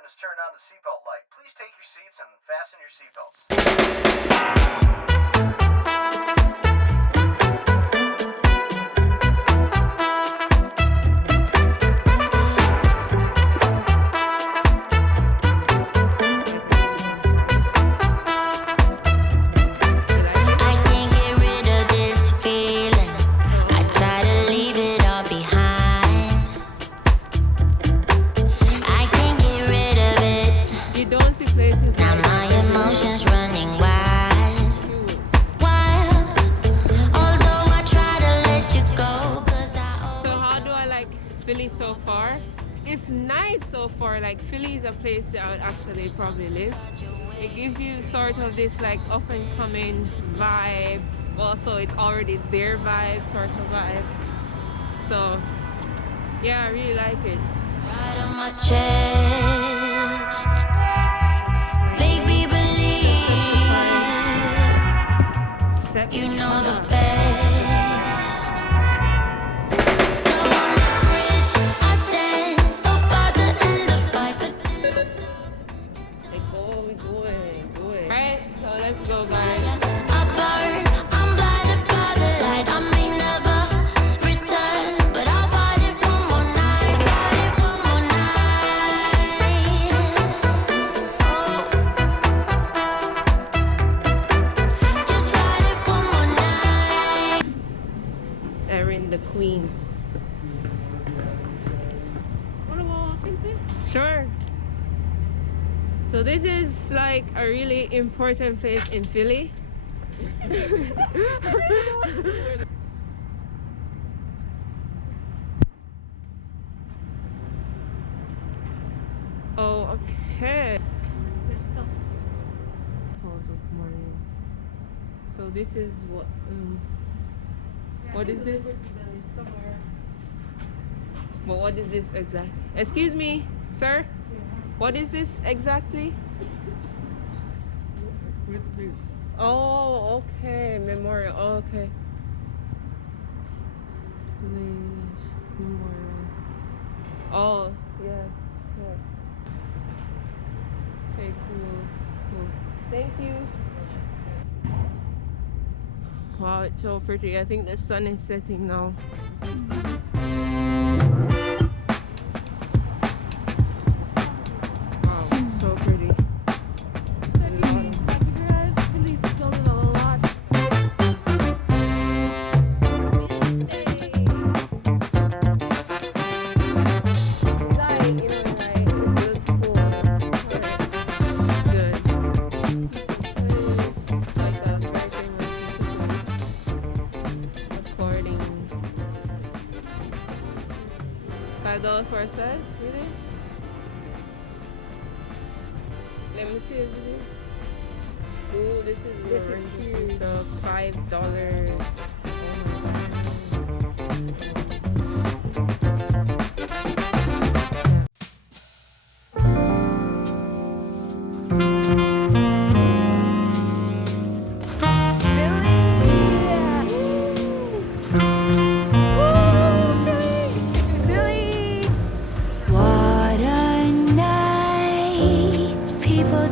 captain has turned on the seatbelt light. Please take your seats and fasten your seatbelts. Philly so far. It's nice so far. Like Philly is a place that I would actually probably live. It gives you sort of this like up and coming vibe. Also, it's already their vibe, sort of vibe. So yeah, I really like it. Right on my chest, make me believe you know the best. Let's go, guys. I burn, I'm blinded by the light. I may never return, but I'll fight it one more night. Fight it one more night. Oh, just fight it one more night. Erin the Queen. Wanna walk into? Sure. So this is like a really important place in Philly. Oh, okay. There's stuff. Pause of morning. So this is what is this? Somewhere. But what is this exactly? Excuse me, sir. What is this exactly? With this. Oh, okay. Memorial. Oh, okay. Please, memorial. Oh, yeah. Okay, cool. Thank you. Wow, it's so pretty. I think the sun is setting now. $5 for a size? Really? Let me see it. Ooh, this is huge. So $5.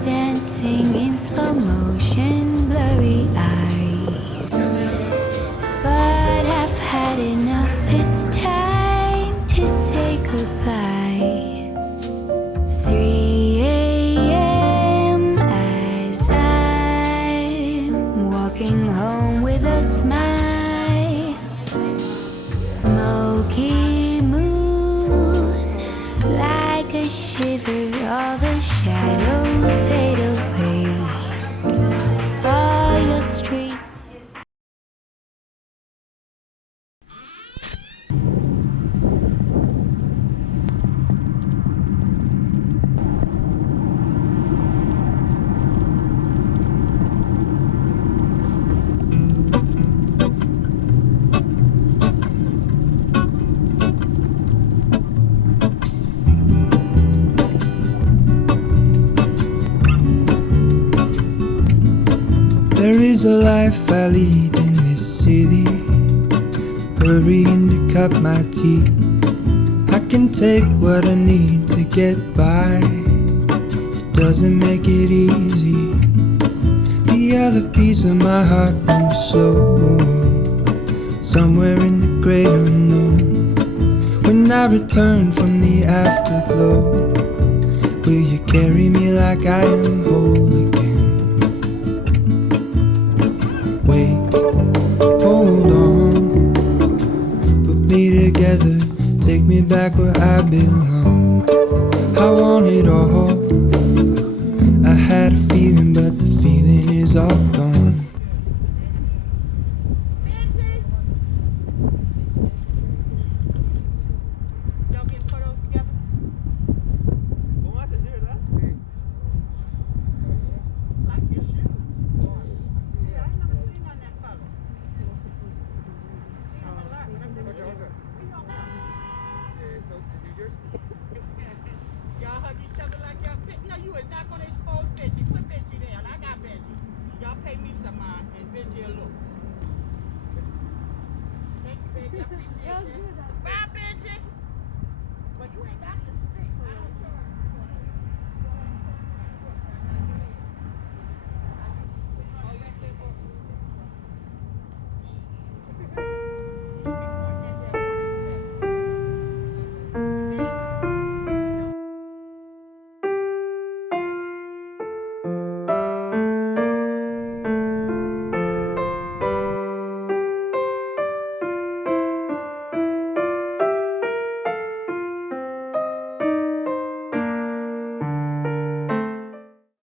Dancing in slow motion, blurry eyes. But I've had enough, it's time to say goodbye. 3 a.m. as I'm walking home with a smile. Smoky moon, like a shiver, all the shadows fade away. All your streets. There is a life I lead in this city, hurrying to cut my teeth. I can take what I need to get by. doesn't make it easy. The other piece of my heart moves slow, somewhere in the great unknown. When I return from the afterglow, will you carry me like I am whole again? Wait, hold on, put me together, take me back where I belong. I want it all. I had a feeling, but the feeling is all gone. Y'all hug each other like y'all fit. No, you is not gonna expose Benji. Put Benji there. I got Benji. Y'all pay me some and Benji a look. Thank you, baby. I appreciate that.